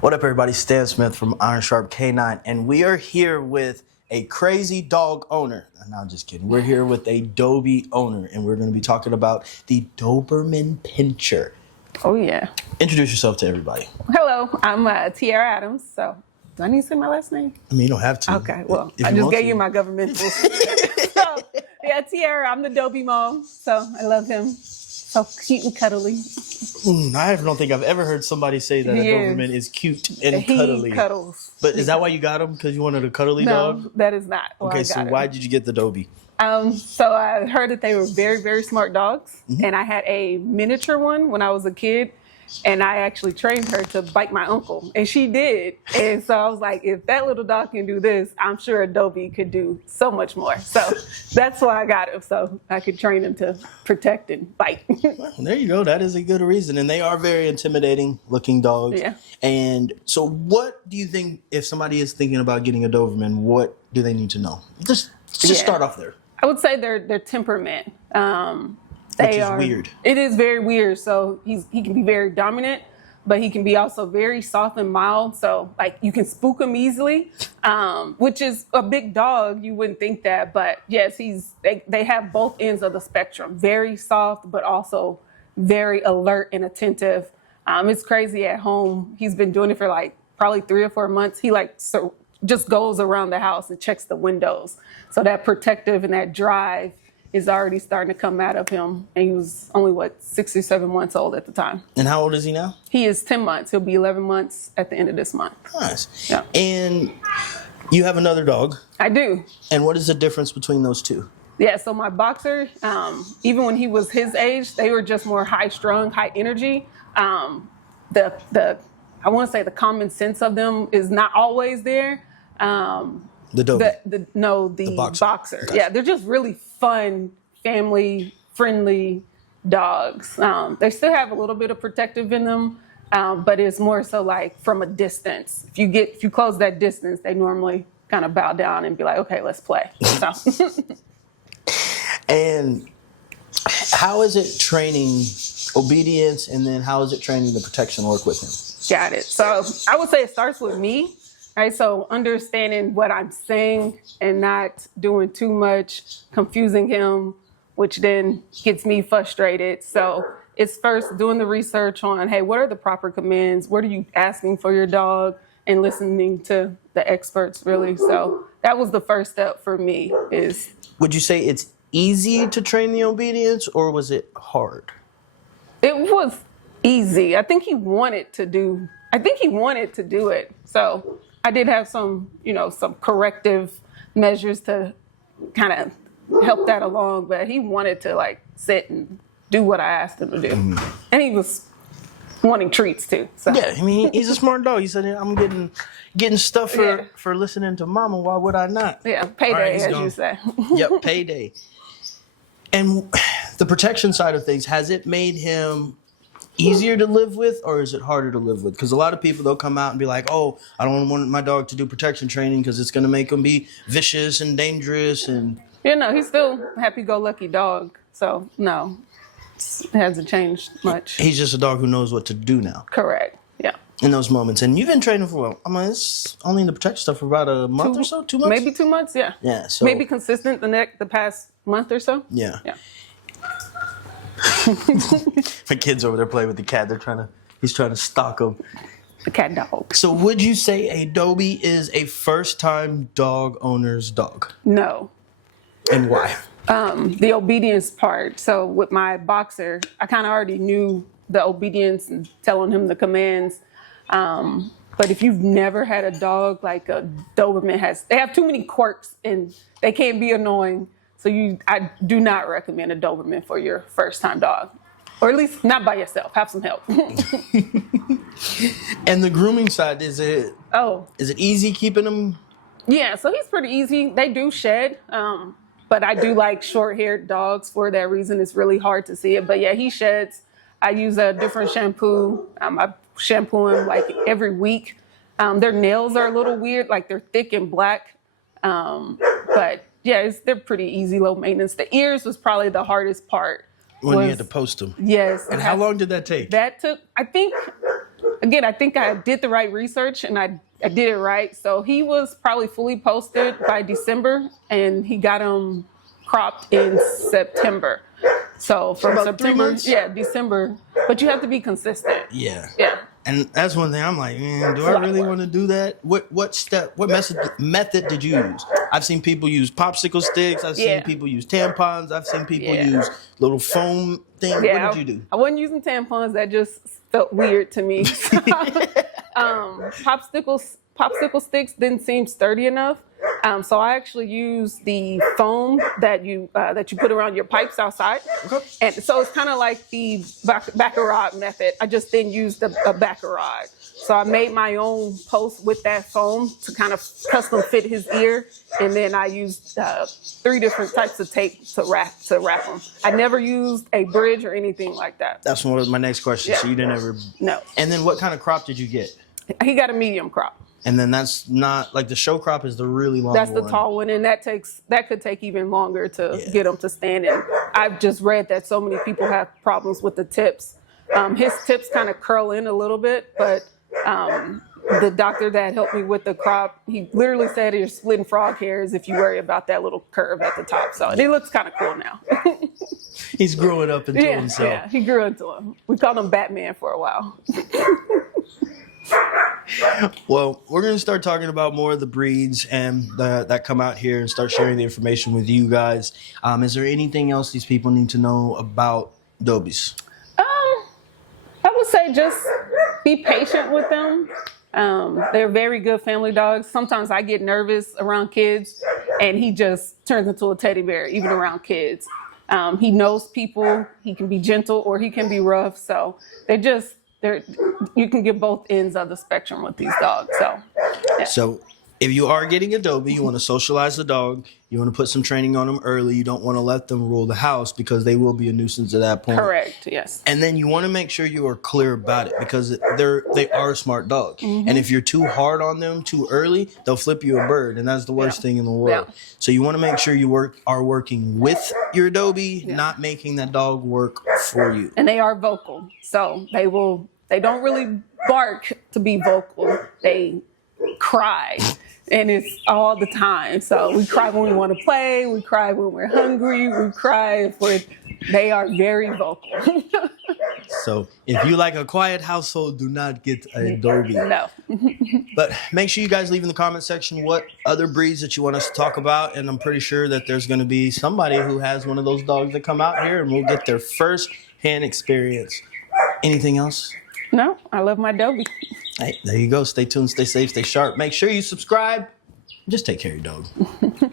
What up, everybody? Stan Smith from Iron Sharp K9, and we are here with a crazy dog owner. No, I'm just kidding. We're here with a Dobie owner, and we're going to be talking about the Doberman Pinscher. Oh, yeah. Introduce yourself to everybody. Hello, I'm Tiera Adams. So, do I need to say my last name? I mean, you don't have to. Okay, well, I just gave you my governmental. So, yeah, Tierra, I'm the Dobie mom. So, I love him. So cute and cuddly. I don't think I've ever heard somebody say that a Doberman is cute and cuddly. He cuddles. But is that why you got him? Because you wanted a cuddly dog? No, that is not why Okay, I so got why him. did you get the Dobie? So I heard that they were very, very smart dogs. Mm-hmm. And I had a miniature one when I was a kid. And I actually trained her to bite my uncle. And she did. And so I was like, if that little dog can do this, I'm sure a Dobie could do so much more. So that's why I got him. So I could train him to protect and bite. Well, there you go. That is a good reason. And they are very intimidating looking dogs. Yeah. And so what do you think, if somebody is thinking about getting a Doberman, what do they need to know? Just start off there. I would say their temperament. Which is weird. It is very weird. So he can be very dominant, but he can be also very soft and mild. So like you can spook him easily, which is a big dog. You wouldn't think that, but yes, they have both ends of the spectrum. Very soft, but also very alert and attentive. It's crazy at home. He's been doing it for like probably 3 or 4 months. He just goes around the house and checks the windows. So that protective and that drive is already starting to come out of him. And he was only, 6 or 7 months old at the time. And how old is he now? He is 10 months. He'll be 11 months at the end of this month. Nice. Yeah. And you have another dog. I do. And what is the difference between those two? Yeah, so my boxer, even when he was his age, they were just more high-strung, high energy. I want to say the common sense of them is not always there. The Dobie? The boxer. Gotcha. Yeah, they're just really fun, family-friendly dogs. They still have a little bit of protective in them, but it's more so like from a distance. If you close that distance, they normally kind of bow down and be like, okay, let's play. So. And how is it training obedience, and then how is it training the protection work with him? Got it. So I would say it starts with me. Right, so understanding what I'm saying and not doing too much, confusing him, which then gets me frustrated. So it's first doing the research on, hey, what are the proper commands? What are you asking for your dog? And listening to the experts, really. So that was the first step for me. Would you say it's easy to train the obedience, or was it hard? It was easy. I think he wanted to do it. So I did have some corrective measures to kind of help that along, but he wanted to sit and do what I asked him to do. Mm-hmm. And he was wanting treats too. So. Yeah, I mean, he's a smart dog. He said, I'm getting stuff for listening to mama. Why would I not? Yeah, payday, as you say. Yep, payday. And the protection side of things, has it made him easier to live with, or is it harder to live with? Because a lot of people, they'll come out and be like, oh, I don't want my dog to do protection training because it's going to make him be vicious and dangerous. And he's still a happy-go-lucky dog. So, no, it hasn't changed much. He's just a dog who knows what to do now. Correct, yeah. In those moments. And you've been training for, it's only in the protection stuff for about a month or so? 2 months? Maybe 2 months, yeah. Yeah. So maybe consistent the past month or so. Yeah. Yeah. My kid's over there playing with the cat. He's trying to stalk him. The cat dog. So would you say a Dobie is a first-time dog owner's dog? No. And why? The obedience part. So with my boxer, I kind of already knew the obedience and telling him the commands. But if you've never had a dog like a Doberman they have too many quirks and they can be annoying. So I do not recommend a Doberman for your first-time dog. Or at least not by yourself. Have some help. And the grooming side, is it easy keeping them? Yeah, so he's pretty easy. They do shed, but I do like short-haired dogs for that reason. It's really hard to see it. But yeah, he sheds. I use a different shampoo. I shampoo him every week. Their nails are a little weird, they're thick and black. But yeah, they're pretty easy, low maintenance. The ears was probably the hardest part. When you had to post them. Yes. And how long did that take? That took, I think, again, I think I did the right research and I did it right. So he was probably fully posted by December, and he got him cropped in September. So from about 3 September, months? yeah, December. But you have to be consistent. Yeah. Yeah. And that's one thing I'm like, man, do I really want to do that? What method did you use? I've seen people use popsicle sticks. I've seen people use tampons. I've seen people use little foam things. Yeah, What did you do? I wasn't using tampons. That just felt weird to me. Popsicle sticks didn't seem sturdy enough. So I actually used the foam that you put around your pipes outside. Okay. And so it's kind of like the baccarat method. I just didn't use a baccarat. So I made my own post with that foam to kind of custom fit his ear. And then I used 3 different types of tape to wrap him. I never used a bridge or anything like that. That's one of my next questions. Yeah. So you didn't ever... No. And then what kind of crop did you get? He got a medium crop. And then that's not like the show crop is the really long That's one. the tall one, and that could take even longer to get him to stand in. I've just read that so many people have problems with the tips. His tips kind of curl in a little bit, but the doctor that helped me with the crop, he literally said you're splitting frog hairs if you worry about that little curve at the top. So it looks kind of cool now. He's growing up into himself. Yeah, he grew into him. We called him Batman for a while. Well, we're going to start talking about more of the breeds and that come out here and start sharing the information with you guys. Is there anything else these people need to know about Dobies? I would say just be patient with them. They're very good family dogs. Sometimes I get nervous around kids, and he just turns into a teddy bear, even around kids. He knows people. He can be gentle or he can be rough. So you can get both ends of the spectrum with these dogs. So if you are getting a Dobie, you want to socialize the dog. You want to put some training on them early. You don't want to let them rule the house because they will be a nuisance at that point. Correct, yes. And then you want to make sure you are clear about it because they are a smart dog. Mm-hmm. And if you're too hard on them too early, they'll flip you a bird. And that's the worst thing in the world. Yeah. So you want to make sure you are working with your Dobie, not making that dog work for you. And they are vocal. So they don't really bark to be vocal. They cry. And it's all the time. So we cry when we want to play. We cry when we're hungry. We cry they are very vocal. So if you like a quiet household, do not get a Dobie. No. But make sure you guys leave in the comment section what other breeds that you want us to talk about. And I'm pretty sure that there's going to be somebody who has one of those dogs that come out here and we'll get their first hand experience. Anything else? No, I love my Dobie. Hey, there you go. Stay tuned, stay safe, stay sharp. Make sure you subscribe. Just take care of your dog.